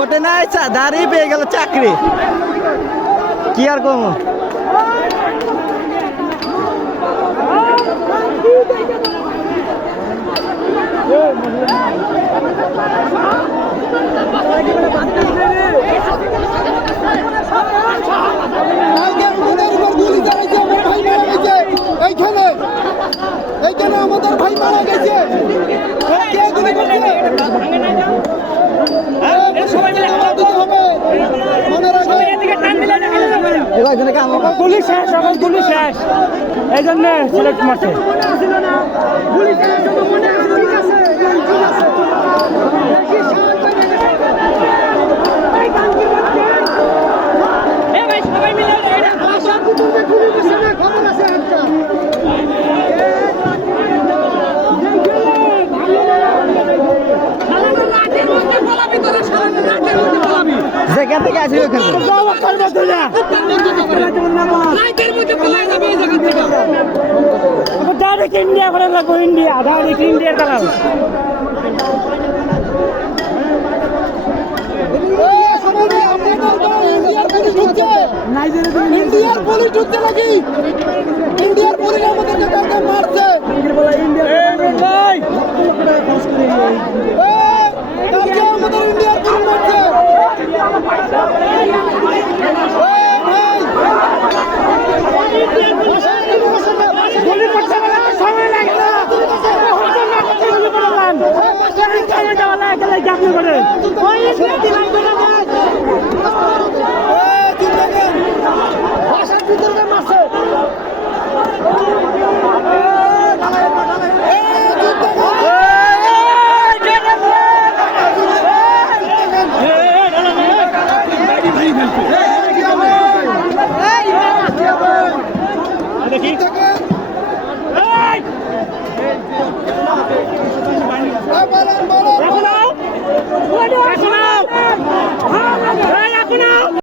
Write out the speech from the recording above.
ওঠে নাই, দাঁড়িয়ে পেয়ে গেল চাকরি, কি আর করবো। এইখানে আমাদের ভাই মারা গেছে। গুলি শেষ, এখন গুলি শেষ, এই জন্য সিলেক্ট মারছে। যেখান থেকে আসবে ওখানে ডাইরেক্ট ইন্ডিয়া করে লাগবো, ইন্ডিয়া ডাইরেক্ট ইন্ডিয়ার দালাল। ইন্ডিয়ার পুলিশ ঢুকছে নাকি? ইন্ডিয়ার পুলিশ আমাদেরকে কাউকে মারছে। কালকে আমাদের ইন্ডিয়ার পুলিশ মারছে। গুলি করতে সময় লাগে না, গুলি করে